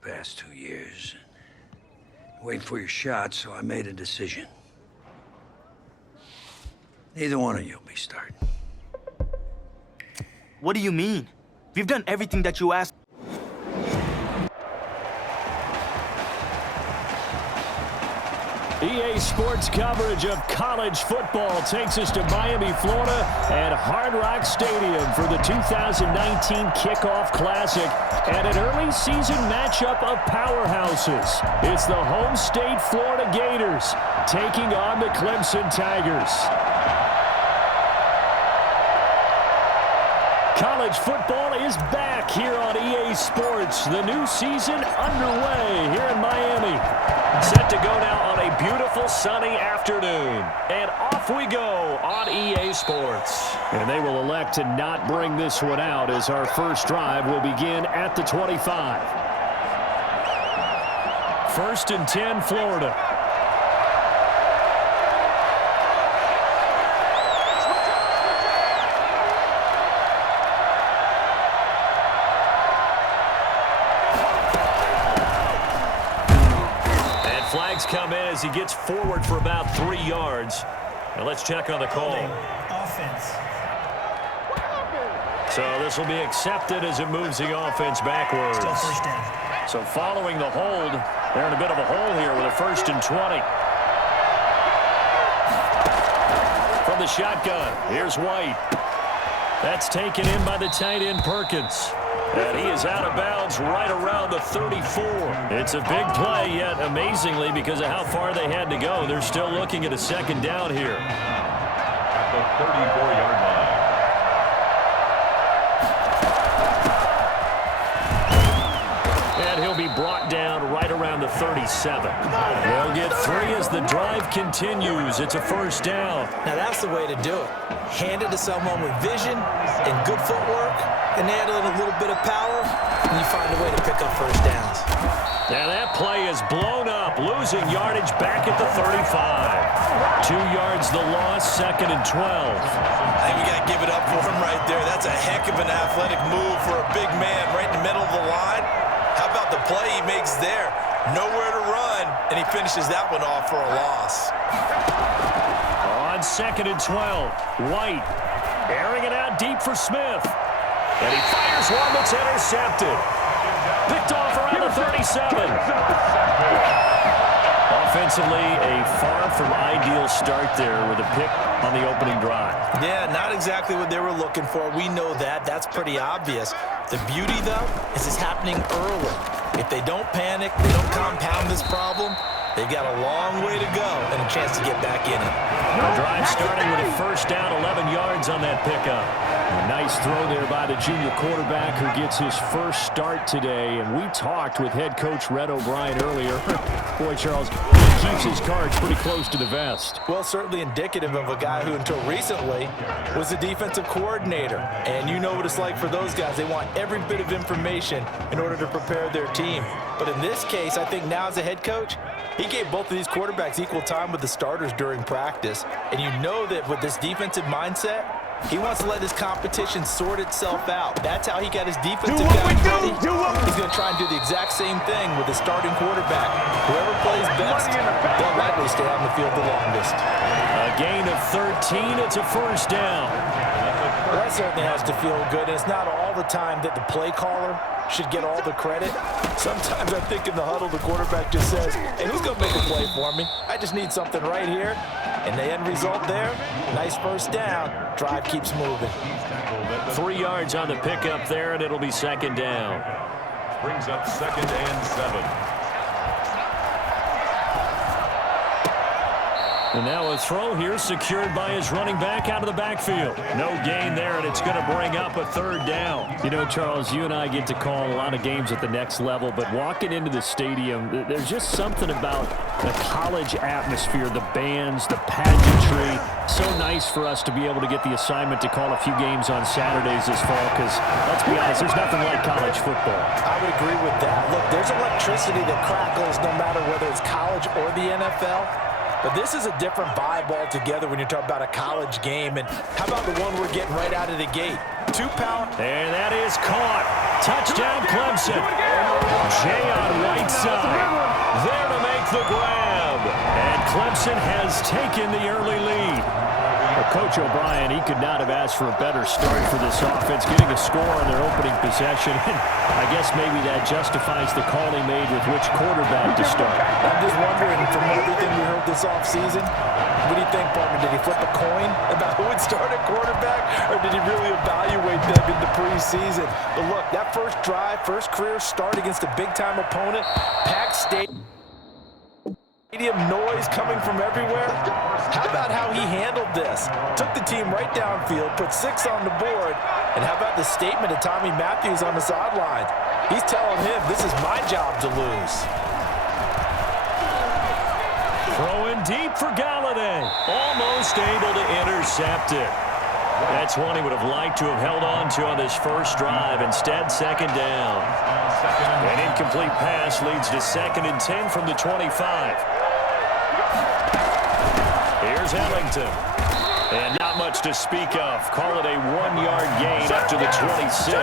the past 2 years. Waiting for your shot, so I made a decision. Neither one of you will be starting. What do you mean? We've done everything that you asked. EA Sports coverage of college football takes us to Miami, Florida, and Hard Rock Stadium for the 2019 Kickoff Classic and an early season matchup of powerhouses. It's the home state Florida Gators taking on the Clemson Tigers. College football is back here on EA Sports. The new season underway here in Miami. Set to go now on a beautiful sunny afternoon. And off we go on EA Sports. And they will elect to not bring this one out as our first drive will begin at the 25. 1st and 10, Florida. Flags come in as he gets forward for about 3 yards. And let's check on the call. Offense. So this will be accepted as it moves the offense backwards. Still first down. So following the hold, they're in a bit of a hole here with a 1st and 20. From the shotgun, here's White. That's taken in by the tight end Perkins. And he is out of bounds right around the 34. It's a big play, yet amazingly, because of how far they had to go, they're still looking at a 2nd down here. At the 34-yard line. And he'll be brought down right around the 37. They'll get 3 as the drive continues. It's a 1st down. Now that's the way to do it. Hand it to someone with vision and good footwork, and add in a little bit of power, and you find a way to pick up 1st downs. Now that play is blown up, losing yardage back at the 35. 2 yards the loss, 2nd and 12. I think we got to give it up for him right there. That's a heck of an athletic move for a big man right in the middle of the line. How about the play he makes there? Nowhere to run, and he finishes that one off for a loss. On 2nd and 12, White airing it out deep for Smith. And he fires one that's intercepted. Picked off around the 37. Offensively, a far from ideal start there with a pick on the opening drive. Yeah, not exactly what they were looking for. We know that. That's pretty obvious. The beauty, though, is it's happening early. If they don't panic, they don't compound this problem, they've got a long way to go and a chance to get back in it. The drive starting with a 1st down, 11 yards on that pickup. A nice throw there by the junior quarterback who gets his first start today. And we talked with head coach Red O'Brien earlier. Boy, Charles, he keeps his cards pretty close to the vest. Well, certainly indicative of a guy who until recently was the defensive coordinator. And you know what it's like for those guys. They want every bit of information in order to prepare their team. But in this case, I think now as a head coach, he gave both of these quarterbacks equal time with the starters during practice. And you know that with this defensive mindset, he wants to let his competition sort itself out. That's how he got his defensive guys ready. He's going to try and do the exact same thing with his starting quarterback. Whoever plays best, they'll likely stay on the field the longest. A gain of 13. It's a 1st down. Well, that certainly has to feel good. And it's not all the time that the play caller should get all the credit. Sometimes I think in the huddle, the quarterback just says, hey, who's going to make a play for me? I just need something right here. And the end result there, nice 1st down. Drive keeps moving. 3 yards on the pickup there, and it'll be 2nd down. Brings up 2nd and 7. And now a throw here secured by his running back out of the backfield. No gain there, and it's going to bring up a 3rd down. You know, Charles, you and I get to call a lot of games at the next level, but walking into the stadium, there's just something about the college atmosphere, the bands, the pageantry. So nice for us to be able to get the assignment to call a few games on Saturdays this fall because, let's be honest, there's nothing like college football. I would agree with that. Look, there's electricity that crackles no matter whether it's college or the NFL. But this is a different vibe altogether when you're talking about a college game. And how about the one we're getting right out of the gate? 2 power. And that is caught. Touchdown, Clemson. Jay on Clemson has taken the early lead. Well, Coach O'Brien, he could not have asked for a better start for this offense, getting a score on their opening possession. I guess maybe that justifies the call he made with which quarterback to start. I'm just wondering, from everything we heard this offseason, what do you think, partner? Did he flip a coin about who would start at quarterback, or did he really evaluate them in the preseason? But look, that first drive, first career start against a big-time opponent, packed stadium noise coming from everywhere. How about how he handled this? Took the team right downfield, put 6 on the board, and how about the statement of Tommy Matthews on the sideline? He's telling him, this is my job to lose. Throwing deep for Galladay. Almost able to intercept it. That's one he would have liked to have held on to on this first drive. Instead, second down. An incomplete pass leads to 2nd and 10 from the 25. Here's Ellington. And not much to speak of. Call it a 1-yard gain up to the 26.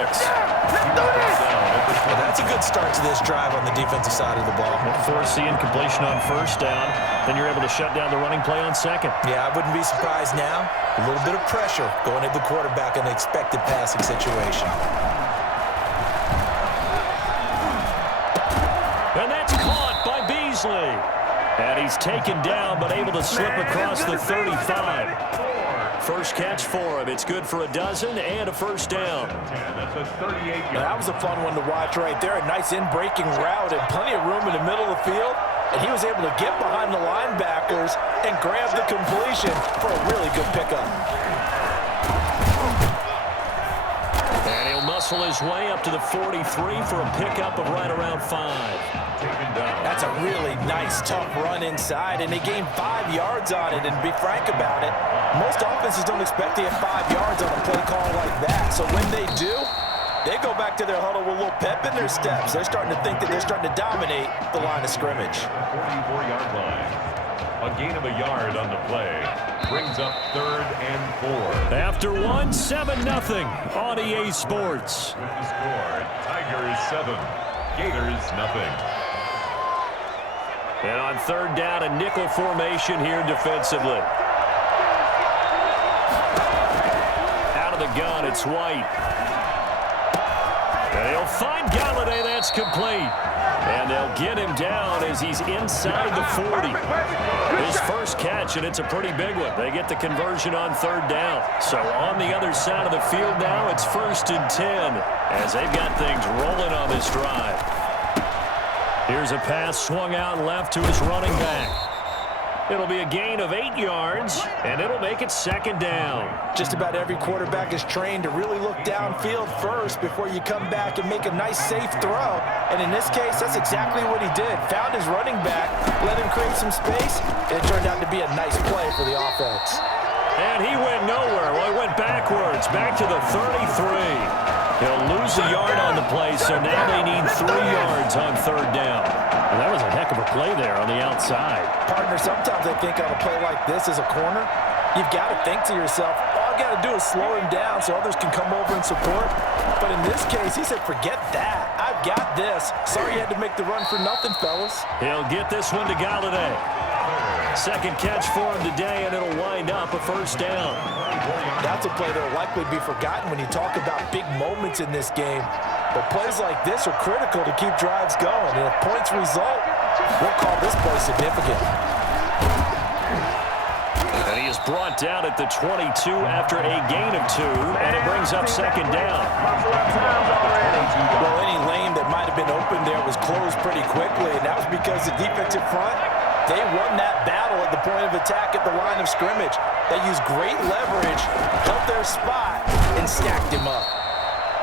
Well, that's a good start to this drive on the defensive side of the ball. Force the incompletion on first down. Then you're able to shut down the running play on second. Yeah, I wouldn't be surprised now. A little bit of pressure going at the quarterback in an expected passing situation. And that's caught by Beasley. And he's taken down, but able to slip across the 35. First catch for him. It's good for a dozen and a first down. That was a fun one to watch right there. A nice in-breaking route and plenty of room in the middle of the field. And he was able to get behind the linebackers and grab the completion for a really good pickup. And he'll muscle his way up to the 43 for a pickup of right around 5. That's a really nice, tough run inside, and they gained 5 yards on it. And to be frank about it, most offenses don't expect to get 5 yards on a play call like that. So when they do, they go back to their huddle with a little pep in their steps. They're starting to think that they're starting to dominate the line of scrimmage. 44-yard line. A gain of a yard on the play. Brings up 3rd and 4. After 1, 7-0 on EA Sports. With the score, Tigers 7, Gators nothing. And on 3rd down, a nickel formation here defensively. Out of the gun, it's White. And he'll find Galladay. That's complete. And they'll get him down as he's inside the 40. His first catch, and it's a pretty big one. They get the conversion on 3rd down. So on the other side of the field now, it's 1st and 10 as they've got things rolling on this drive. Here's a pass swung out left to his running back. It'll be a gain of 8 yards, and it'll make it 2nd down. Just about every quarterback is trained to really look downfield first before you come back and make a nice, safe throw. And in this case, that's exactly what he did. Found his running back, let him create some space, and it turned out to be a nice play for the offense. And he went nowhere. Well, he went backwards, back to the 33. He'll lose a yard on the play, so now they need 3 yards on 3rd down. Well, that was a heck of a play there on the outside. Partner, sometimes I think on a play like this as a corner, you've got to think to yourself, all I've got to do is slow him down so others can come over and support. But in this case, he said, forget that. I've got this. Sorry you had to make the run for nothing, fellas. He'll get this one to Galladay. Second catch for him today, and it'll wind up a 1st down. That's a play that will likely be forgotten when you talk about big moments in this game. But plays like this are critical to keep drives going. And if points result, we'll call this play significant. And he is brought down at the 22 after a gain of 2, and it brings up 2nd down. Well, any lane that might have been open there was closed pretty quickly, and that was because the defensive front, they won that battle at the point of attack at the line of scrimmage. They used great leverage, held their spot, and stacked him up.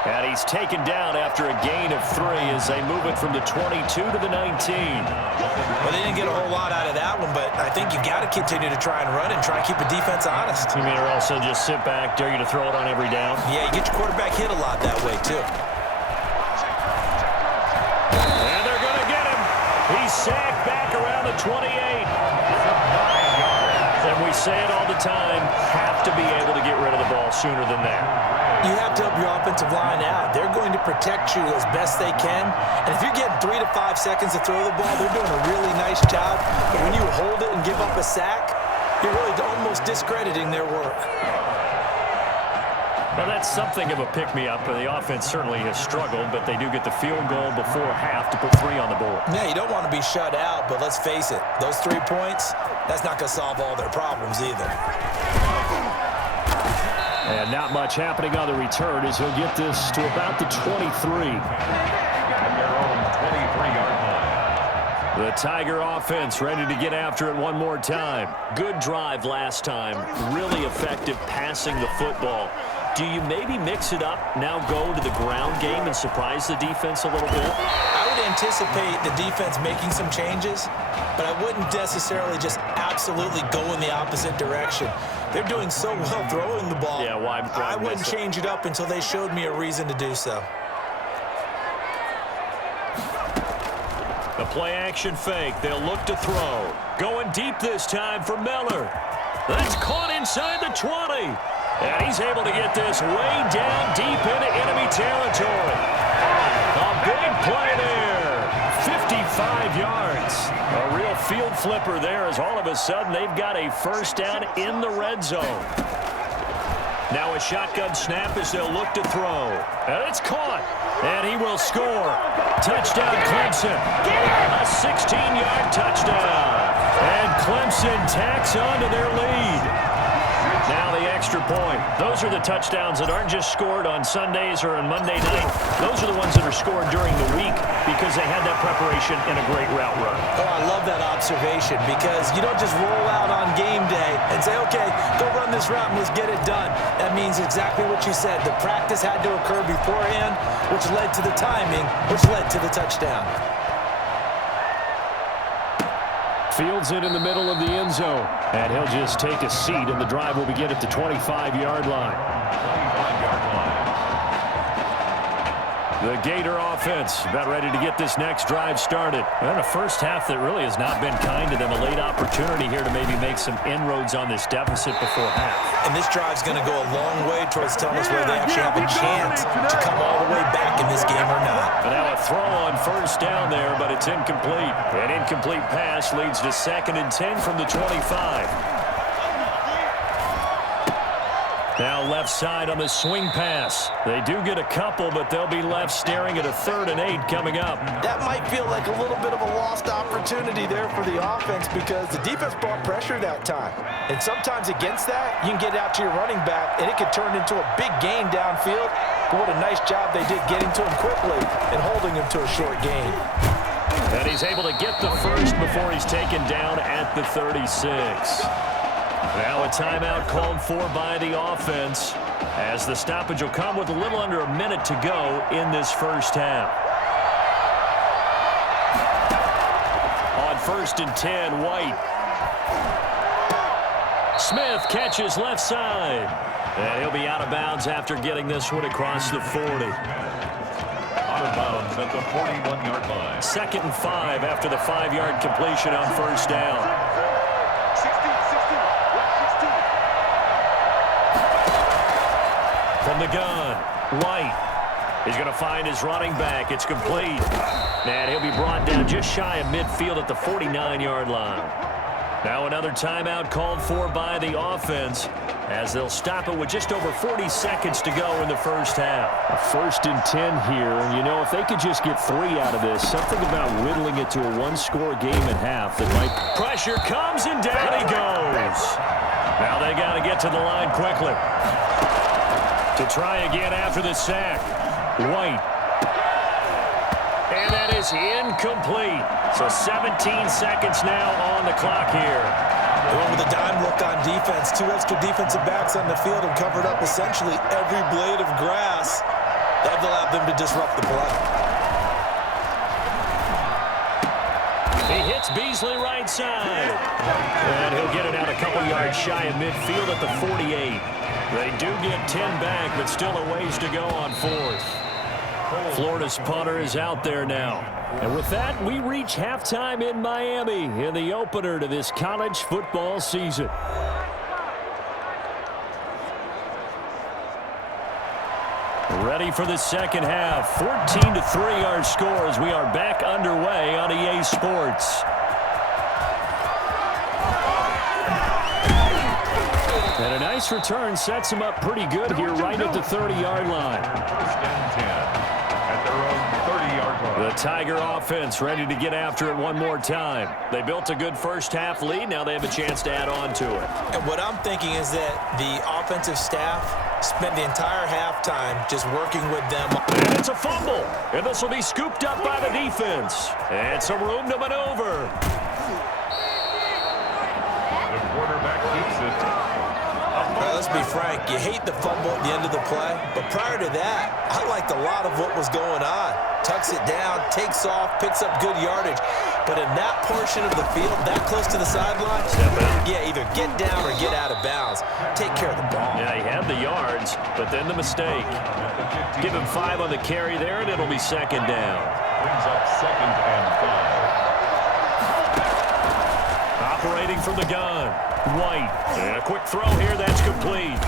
And he's taken down after a gain of 3 as they move it from the 22 to the 19. Well, they didn't get a whole lot out of that one, but I think you've got to continue to try and run and try and keep the defense honest. You mean, or also just sit back, dare you to throw it on every down? Yeah, you get your quarterback hit a lot that way, too. And they're going to get him. He's sacked back around the 28. And we say it all the time, have to be able to get rid of the ball sooner than that. You have to help your offensive line out. They're going to protect you as best they can. And if you're getting 3 to 5 seconds to throw the ball, they're doing a really nice job. But when you hold it and give up a sack, you're really almost discrediting their work. Well, that's something of a pick-me-up. The offense certainly has struggled, but they do get the field goal before half to put 3 on the board. Yeah, you don't want to be shut out, but let's face it, those 3 points, that's not going to solve all their problems either. And not much happening on the return as he'll get this to about the 23. At their own 23-yard line. The Tiger offense ready to get after it one more time. Good drive last time. Really effective passing the football. Do you maybe mix it up, now go to the ground game and surprise the defense a little bit? I would anticipate the defense making some changes, but I wouldn't necessarily just absolutely go in the opposite direction. They're doing so well throwing the ball. Yeah, why I wouldn't change it up until they showed me a reason to do so. The play-action fake. They'll look to throw. Going deep this time for Miller. That's caught inside the 20. And he's able to get this way down deep into enemy territory. A big play there. 55 yards. A real field flipper there as all of a sudden they've got a first down in the red zone. Now a shotgun snap as they'll look to throw. And it's caught. And he will score. Touchdown Clemson. A 16-yard touchdown. And Clemson tacks on to their lead. Now the extra point. Those are the touchdowns that aren't just scored on Sundays or on Monday night. Those are the ones that are scored during the week because they had that preparation and a great route run. Oh, I love that observation because you don't just roll out on game day and say, okay, go run this route and let's get it done. That means exactly what you said. The practice had to occur beforehand, which led to the timing, which led to the touchdown. Fields it in the middle of the end zone. And he'll just take a seat, and the drive will begin at the 25-yard line. 25-yard line. The Gator offense about ready to get this next drive started. And a first half that really has not been kind to them. A late opportunity here to maybe make some inroads on this deficit before half. And this drive's going to go a long way towards telling us whether they actually have a chance to come all the way back in this game or not. And now a throw on first down there, but it's incomplete. An incomplete pass leads to 2nd and 10 from the 25. Now left side on the swing pass. They do get a couple, but they'll be left staring at a 3rd and 8 coming up. That might feel like a little bit of a lost opportunity there for the offense because the defense brought pressure that time. And sometimes against that, you can get out to your running back, and it could turn into a big gain downfield. But what a nice job they did getting to him quickly and holding him to a short gain. And he's able to get the first before he's taken down at the 36. Now a timeout called for by the offense as the stoppage will come with a little under a minute to go in this first half. On 1st and 10, White. Smith catches left side. And he'll be out of bounds after getting this one across the 40. Out of bounds at the 41-yard line. 2nd and 5 after the 5-yard completion on first down. From the gun, White. He's going to find his running back. It's complete. And he'll be brought down just shy of midfield at the 49-yard line. Now another timeout called for by the offense as they'll stop it with just over 40 seconds to go in the first half. A 1st and 10 here. And, you know, if they could just get 3 out of this, something about whittling it to a 1-score game at half that might... Pressure comes, and down he goes. Now they got to get to the line quickly. To try again after the sack. White. And that is incomplete. So 17 seconds now on the clock here. They went with a dime look on defense. 2 extra defensive backs on the field and covered up essentially every blade of grass. That allowed them to disrupt the play. He hits Beasley right side. And he'll get it out a couple yards shy of midfield at the 48. They do get 10 back, but still a ways to go on 4th. Florida's punter is out there now. And with that, we reach halftime in Miami in the opener to this college football season. Ready for the second half. 14-3 our score as we are back underway on EA Sports. And a nice return sets him up pretty good here right at the 30-yard line. First and 10 at their own 30-yard line. The Tiger offense ready to get after it one more time. They built a good first-half lead. Now they have a chance to add on to it. And what I'm thinking is that the offensive staff spent the entire halftime just working with them. And it's a fumble. And this will be scooped up by the defense. And some room to maneuver. The quarterback keeps it. Well, let's be frank, you hate the fumble at the end of the play, but prior to that, I liked a lot of what was going on. Tucks it down, takes off, picks up good yardage. But in that portion of the field, that close to the sideline, yeah, either get down or get out of bounds. Take care of the ball. Yeah, he had the yards, but then the mistake. Give him 5 on the carry there, and it'll be second down. Brings up second and 5. Operating from the gun. White. And a quick throw here. That's complete.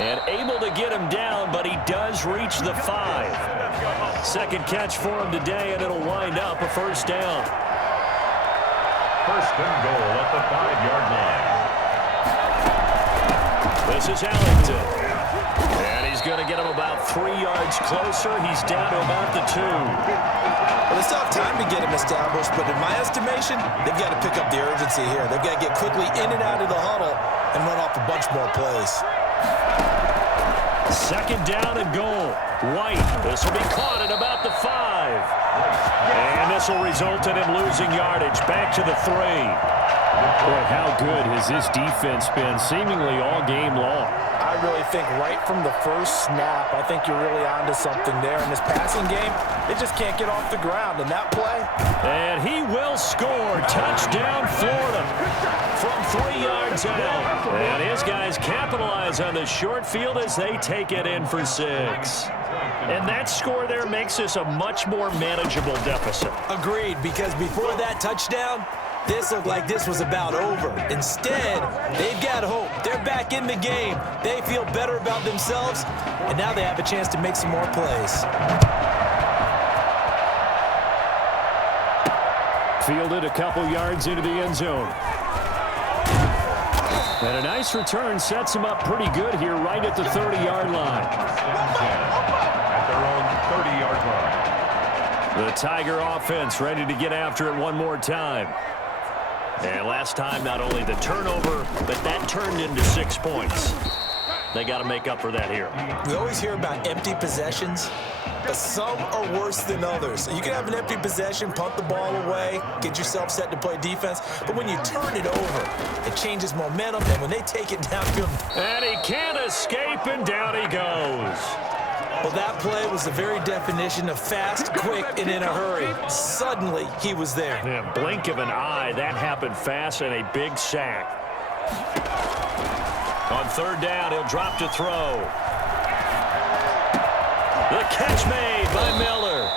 And able to get him down, but he does reach the 5. Second catch for him today, and it'll wind up a first down. First and goal at the 5-yard line. This is Ellington. And he's going to get him about 3 yards closer. He's down to about the 2. Well, they still have time to get him established, but in my estimation, they've got to pick up the urgency here. They've got to get quickly in and out of the huddle and run off a bunch more plays. Second down and goal. White. This will be caught at about the 5. And this will result in him losing yardage. Back to the 3. Boy, how good has this defense been seemingly all game long? I really think right from the first snap, I think you're really onto something there. In this passing game, they just can't get off the ground. And that play, and he will score. Touchdown, Florida. From 3 yards out. And his guys capitalize on the short field as they take it in for 6. And that score there makes this a much more manageable deficit. Agreed, because before that touchdown, this looked like this was about over. Instead, they've got hope. They're back in the game. They feel better about themselves, and now they have a chance to make some more plays. Fielded a couple yards into the end zone. And a nice return sets him up pretty good here right at the 30-yard line. At their own 30-yard line. The Tiger offense ready to get after it one more time. And last time, not only the turnover, but that turned into 6 points. They got to make up for that here. We always hear about empty possessions, but some are worse than others. You can have an empty possession, punt the ball away, get yourself set to play defense, but when you turn it over, it changes momentum, and when they take it downfield. And he can't escape, and down he goes. Well, that play was the very definition of fast, quick, and in a hurry. Suddenly, he was there. Yeah, blink of an eye, that happened fast, and a big sack. On third down, he'll drop to throw. The catch made by Miller.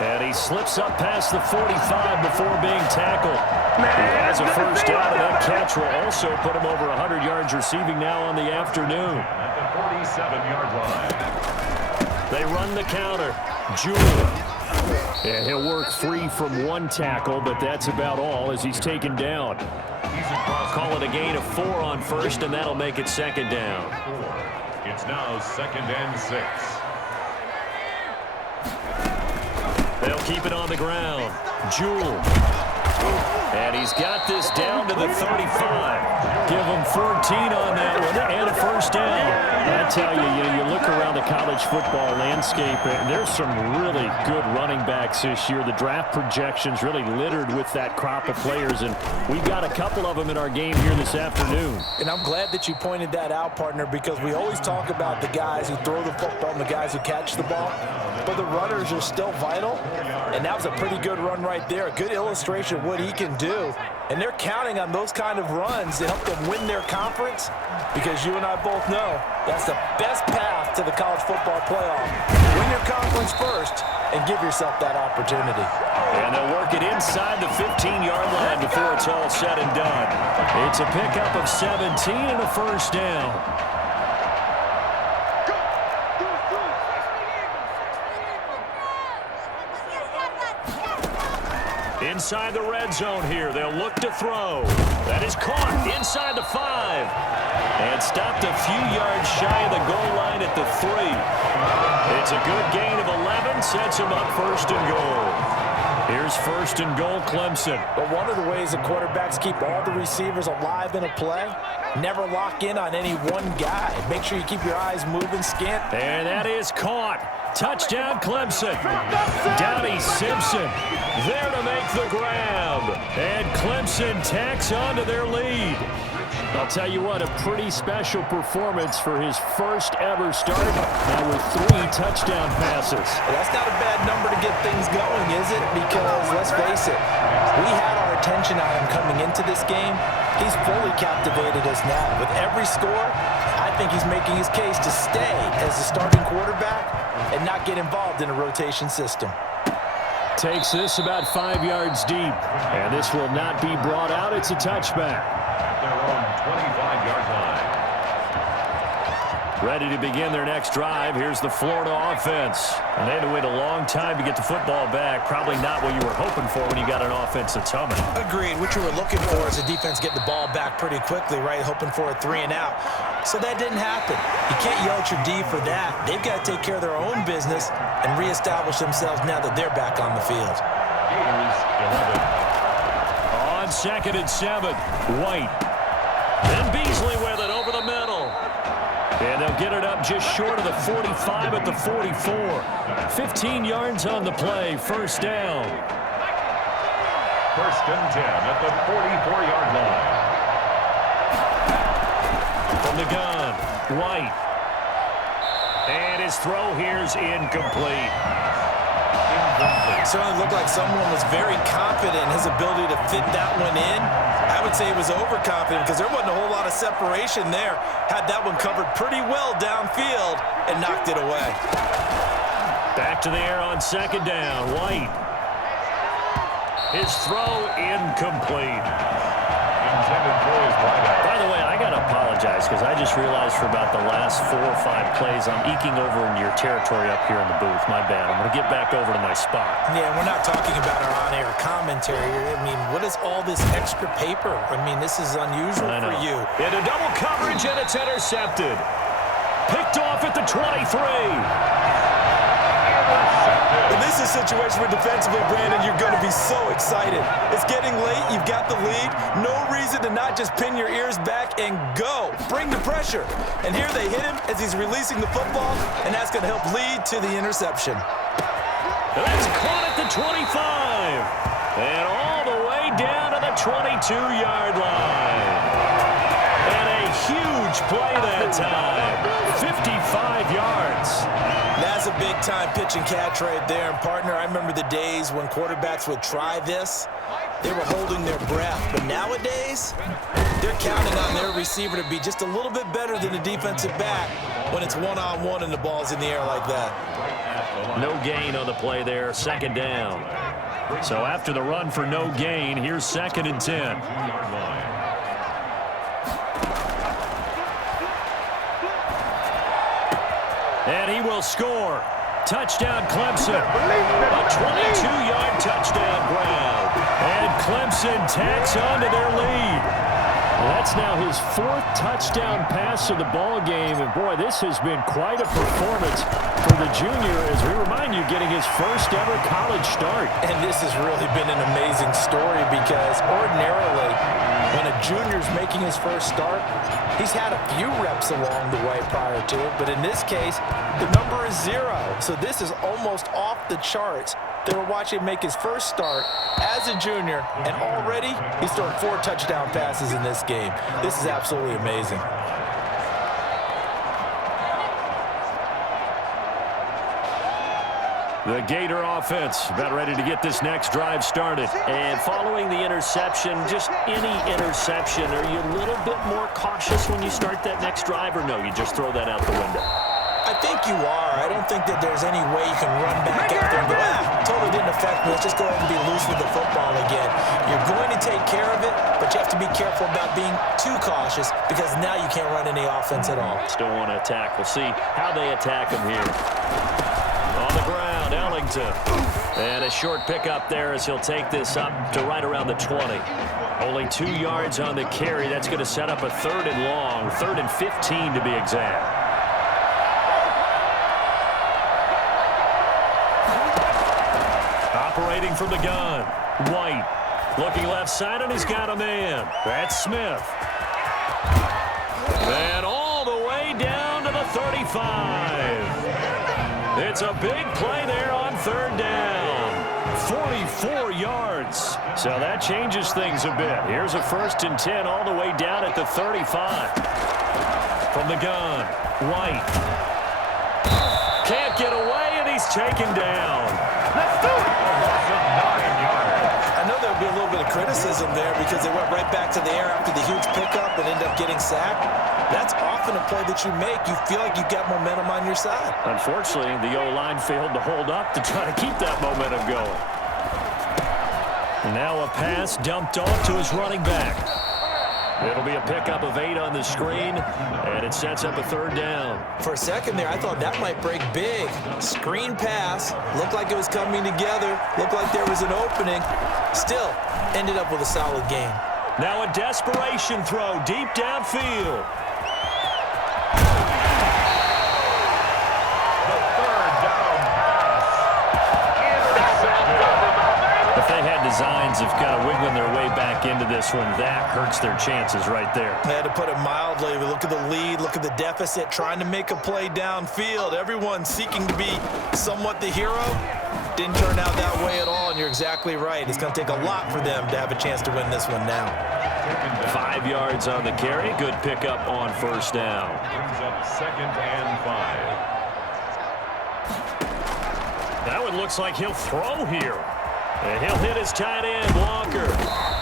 And he slips up past the 45 before being tackled. He has a first down, and that catch will also put him over 100 yards receiving now on the afternoon. At the 47-yard line. They run the counter. Jewell. And he'll work free from one tackle, but that's about all as he's taken down. Call it a gain of 4 on first, and that'll make it second down. It's now second and 6. They'll keep it on the ground. Jewell. And he's got this down to the 35. Give him 14 on that one and a first down. I tell you, you look around the college football landscape, and there's some really good running backs this year. The draft projections really littered with that crop of players, and we've got a couple of them in our game here this afternoon. and I'm glad that you pointed that out, partner, because we always talk about the guys who throw the football and the guys who catch the ball, but the runners are still vital, And that was a pretty good run right there, a good illustration of what he can do. And they're counting on those kind of runs to help them win their conference, because you and I both know that's the best path to the college football playoff. Win your conference first and give yourself that opportunity. And they'll work it inside the 15-yard line before it's all said and done. It's a pickup of 17 and a first down. Inside the red zone here. They'll look to throw. That is caught inside the 5. And stopped a few yards shy of the goal line at the 3. It's a good gain of 11. Sets him up first and goal. Here's first and goal, Clemson. But one of the ways the quarterbacks keep all the receivers alive in a play, never lock in on any one guy. Make sure you keep your eyes moving, scant. And that is caught. Touchdown, Clemson. Downey Simpson there to make the grab. And Clemson tacks on to their lead. I'll tell you what, a pretty special performance for his first ever start. Now with 3 touchdown passes. Well, that's not a bad number to get things going, is it? Because, let's face it, we had our attention on him coming into this game. He's fully captivated us now. With every score, I think he's making his case to stay as the starting quarterback and not get involved in a rotation system. Takes this about 5 yards deep. And this will not be brought out. It's a touchback. Their own 25-yard line. Ready to begin their next drive. Here's the Florida offense. And they had to wait a long time to get the football back. Probably not what you were hoping for when you got an offense that's humming. Agreed. What you were looking for is a defense getting the ball back pretty quickly, right? Hoping for a 3 and out. So that didn't happen. You can't yell at your D for that. They've got to take care of their own business and reestablish themselves now that they're back on the field. Gators 11. On 2nd and 7, White. Then Beasley with it over the middle. And they'll get it up just short of the 45 at the 44. 15 yards on the play, first down. First and 10 at the 44-yard line. From the gun, White. And his throw here's incomplete. It certainly looked like someone was very confident in his ability to fit that one in. I would say he was overconfident because there wasn't a whole lot of separation there. Had that one covered pretty well downfield and knocked it away. Back to the air on 2nd down, White. His throw incomplete. Intended throw is wide out. By the way, I got to apologize because I just realized for about the last 4 or 5 plays I'm eking over into your territory up here in the booth. My bad. I'm going to get back over to my spot. Yeah, we're not talking about our on-air commentary. I mean, what is all this extra paper? I mean, this is unusual for you. Into double coverage, and it's intercepted. Picked off at the 23. And this is a situation where defensively, Brandon, you're going to be so excited. It's getting late. You've got the lead. No reason to not just pin your ears back and go. Bring the pressure. And here they hit him as he's releasing the football, and that's going to help lead to the interception. That's caught at the 25. And all the way down to the 22-yard line. And a huge play that time. 55 yards. That's a big-time pitch and catch right there. And, partner, I remember the days when quarterbacks would try this. They were holding their breath. But nowadays, they're counting on their receiver to be just a little bit better than the defensive back when it's one-on-one and the ball's in the air like that. No gain on the play there, 2nd down. So after the run for no gain, here's 2nd and 10. And he will score. Touchdown, Clemson. A 22-yard touchdown grab. And Clemson tacks on to their lead. That's now his 4th touchdown pass of the ball game. And, boy, this has been quite a performance for the junior, as we remind you, getting his first ever college start. And this has really been an amazing story because ordinarily, when a junior's making his first start, he's had a few reps along the way prior to it, but in this case, the number is 0. So this is almost off the charts. They were watching him make his first start as a junior, and already he's thrown 4 touchdown passes in this game. This is absolutely amazing. The Gator offense about ready to get this next drive started. And following the interception, just any interception, are you a little bit more cautious when you start that next drive, or no, you just throw that out the window? I think you are. I don't think that there's any way you can run back out there and go, totally didn't affect me. Let's just go ahead and be loose with the football again. You're going to take care of it, but you have to be careful about being too cautious because now you can't run any offense at all. Still want to attack. We'll see how they attack him here. On the ground, Ellington. And a short pickup there as he'll take this up to right around the 20. Only 2 yards on the carry. That's going to set up a 3rd and long, 3rd and 15 to be exact. Operating from the gun, White. Looking left side, and he's got a man. That's Smith. And all the way down to the 35. It's a big play there on 3rd down. 44 yards. So that changes things a bit. Here's a 1st and 10 all the way down at the 35. From the gun, White. Can't get away, and he's taken down. Let's do it! I know there would be a little bit of criticism there because they went right back to the air after the huge pickup and ended up getting sacked. That's often a play that you make. You feel like you've got momentum on your side. Unfortunately, the O-line failed to hold up to try to keep that momentum going. Now a pass dumped off to his running back. It'll be a pickup of 8 on the screen, and it sets up a 3rd down. For a second there, I thought that might break big. Screen pass. Looked like it was coming together. Looked like there was an opening. Still, ended up with a solid game. Now a desperation throw deep downfield. The 3rd down pass. Intercepted. If they had designs of kind of wiggling their way back into this one, that hurts their chances right there. They had to put it mildly. Look at the lead, look at the deficit, trying to make a play downfield. Everyone seeking to be somewhat the hero. Didn't turn out that way at all, and you're exactly right. It's going to take a lot for them to have a chance to win this one now. 5 yards on the carry. Good pickup on 1st down. Brings up 2nd and 5. Now it looks like he'll throw here. And he'll hit his tight end, Walker.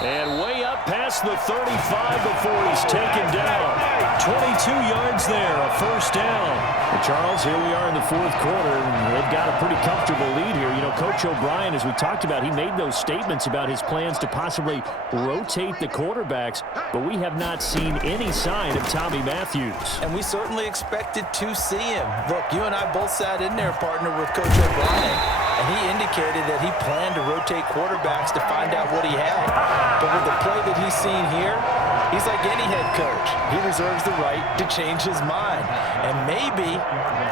And way up past the 35 before he's taken down. 22 yards there, a 1st down. Well, Charles, here we are in the 4th quarter, and they've got a pretty comfortable lead here. You know, Coach O'Brien, as we talked about, he made those statements about his plans to possibly rotate the quarterbacks, but we have not seen any sign of Tommy Matthews. And we certainly expected to see him. Look, you and I both sat in there, partner, with Coach O'Brien, and he indicated that he planned to rotate quarterbacks to find out what he had. But with the play that he's seen here, he's like any head coach. He reserves the right to change his mind. And maybe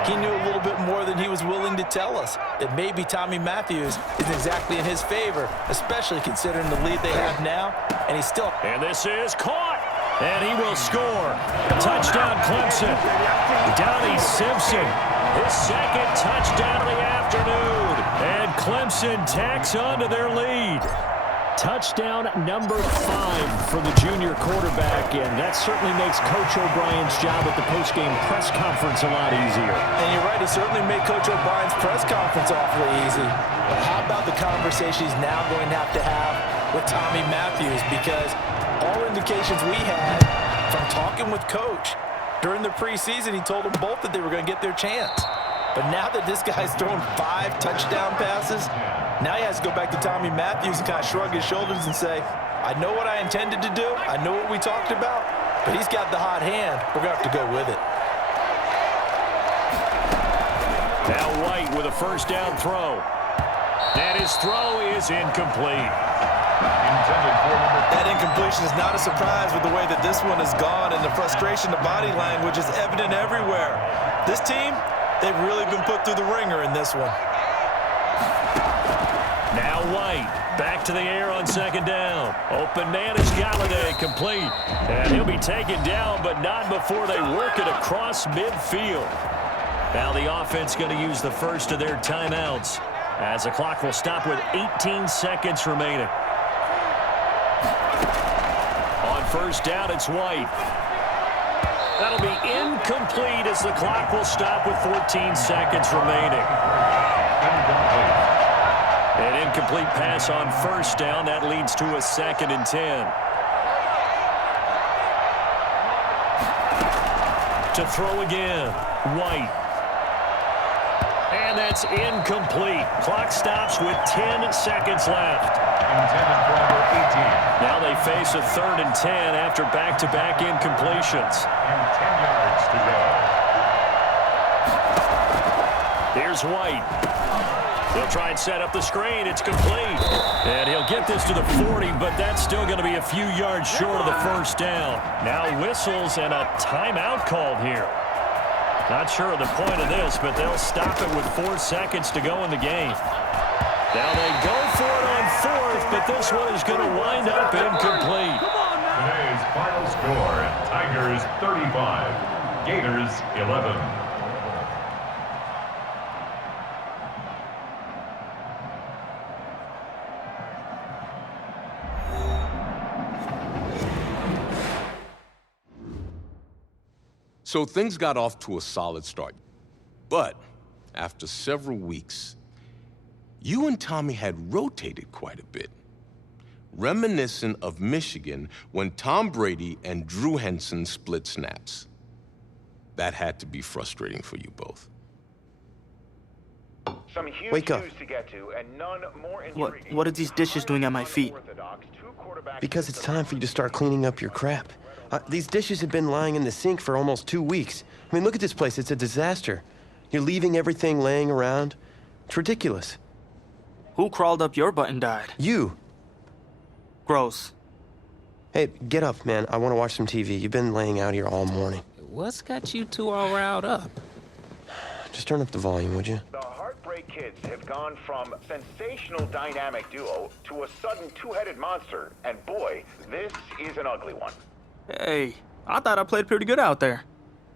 he knew a little bit more than he was willing to tell us. That maybe Tommy Matthews isn't exactly in his favor, especially considering the lead they have now. And he's still... And this is caught. And he will score. Touchdown, Clemson. Donnie Simpson, his 2nd touchdown of the afternoon. And Clemson tacks on to their lead. Touchdown number 5 for the junior quarterback, and that certainly makes Coach O'Brien's job at the postgame press conference a lot easier. And you're right, he certainly made Coach O'Brien's press conference awfully easy. But how about the conversation he's now going to have with Tommy Matthews? Because all indications we had from talking with Coach during the preseason, he told them both that they were going to get their chance. But now that this guy's thrown 5 touchdown passes, now he has to go back to Tommy Matthews and kind of shrug his shoulders and say, I know what I intended to do. I know what we talked about. But he's got the hot hand. We're going to have to go with it. Now White with a 1st down throw. And his throw is incomplete. That incompletion is not a surprise with the way that this one has gone, and the frustration, the body language is evident everywhere. This team, they've really been put through the ringer in this one. Now White, back to the air on 2nd down. Open man is Galladay, complete. And he'll be taken down, but not before they work it across midfield. Now the offense going to use the first of their timeouts as the clock will stop with 18 seconds remaining. On 1st down, it's White. That'll be incomplete as the clock will stop with 14 seconds remaining. incomplete. An incomplete pass on first down. That leads to a 2nd and 10. To throw again, White. And that's incomplete. Clock stops with 10 seconds left. Intended for number 18. Now they face a 3rd and 10 after back-to-back incompletions. And 10 yards to go. Here's White. He'll try and set up the screen. It's complete. And he'll get this to the 40, but that's still going to be a few yards short of the first down. Now whistles and a timeout called here. Not sure of the point of this, but they'll stop it with 4 seconds to go in the game. Now they go for it on 4th, but this one is going to wind up incomplete. Today's final score, Tigers 35, Gators 11. So things got off to a solid start. But after several weeks, you and Tommy had rotated quite a bit. Reminiscent of Michigan when Tom Brady and Drew Henson split snaps. That had to be frustrating for you both. Some huge Wake up. news to get to, and none more What are these dishes doing at my feet? Because it's time for you to start cleaning up your crap. These dishes have been lying in the sink for almost 2 weeks. I mean, look at this place. It's a disaster. You're leaving everything laying around. It's ridiculous. Who crawled up your butt and died? You. Gross. Hey, get up, man. I want to watch some TV. You've been laying out here all morning. What's got you two all riled up? Just turn up the volume, would you? The Heartbreak Kids have gone from sensational dynamic duo to a sudden two-headed monster. And boy, this is an ugly one. Hey, I thought I played pretty good out there.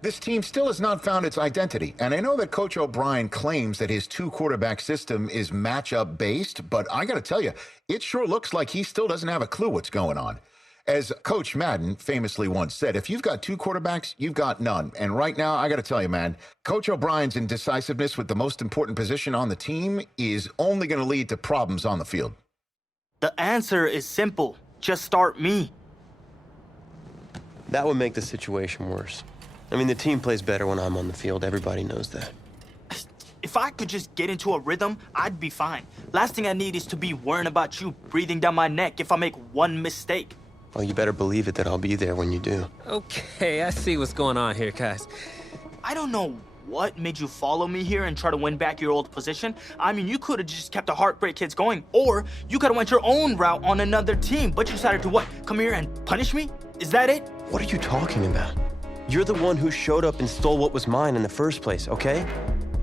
This team still has not found its identity, and I know that Coach O'Brien claims that his 2-quarterback system is matchup based, but I gotta tell you, it sure looks like he still doesn't have a clue what's going on. As Coach Madden famously once said, if you've got 2 quarterbacks, you've got none. And right now, I gotta tell you, man, Coach O'Brien's indecisiveness with the most important position on the team is only gonna lead to problems on the field. The answer is simple. Just start me. That would make the situation worse. I mean, the team plays better when I'm on the field. Everybody knows that. If I could just get into a rhythm, I'd be fine. Last thing I need is to be worrying about you breathing down my neck if I make one mistake. Well, you better believe it that I'll be there when you do. Okay, I see what's going on here, guys. I don't know what made you follow me here and try to win back your old position. I mean, you could have just kept the Heartbreak Kids going, or you could have went your own route on another team, but you decided to what? Come here and punish me? Is that it? What are you talking about? You're the one who showed up and stole what was mine in the first place, okay?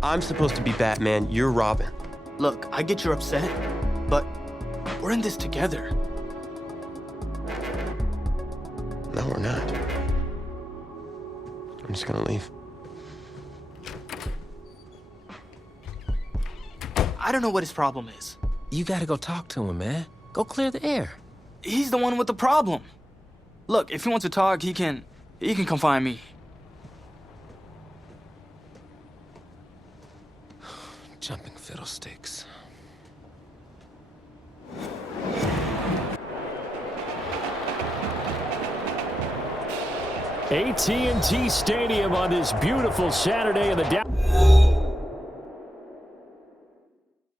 I'm supposed to be Batman, you're Robin. Look, I get you're upset, but we're in this together. No, we're not. I'm just gonna leave. I don't know what his problem is. You gotta go talk to him, man. Go clear the air. He's the one with the problem. Look, if he wants to talk, he can come find me. Jumping fiddlesticks. AT&T Stadium on this beautiful Saturday in the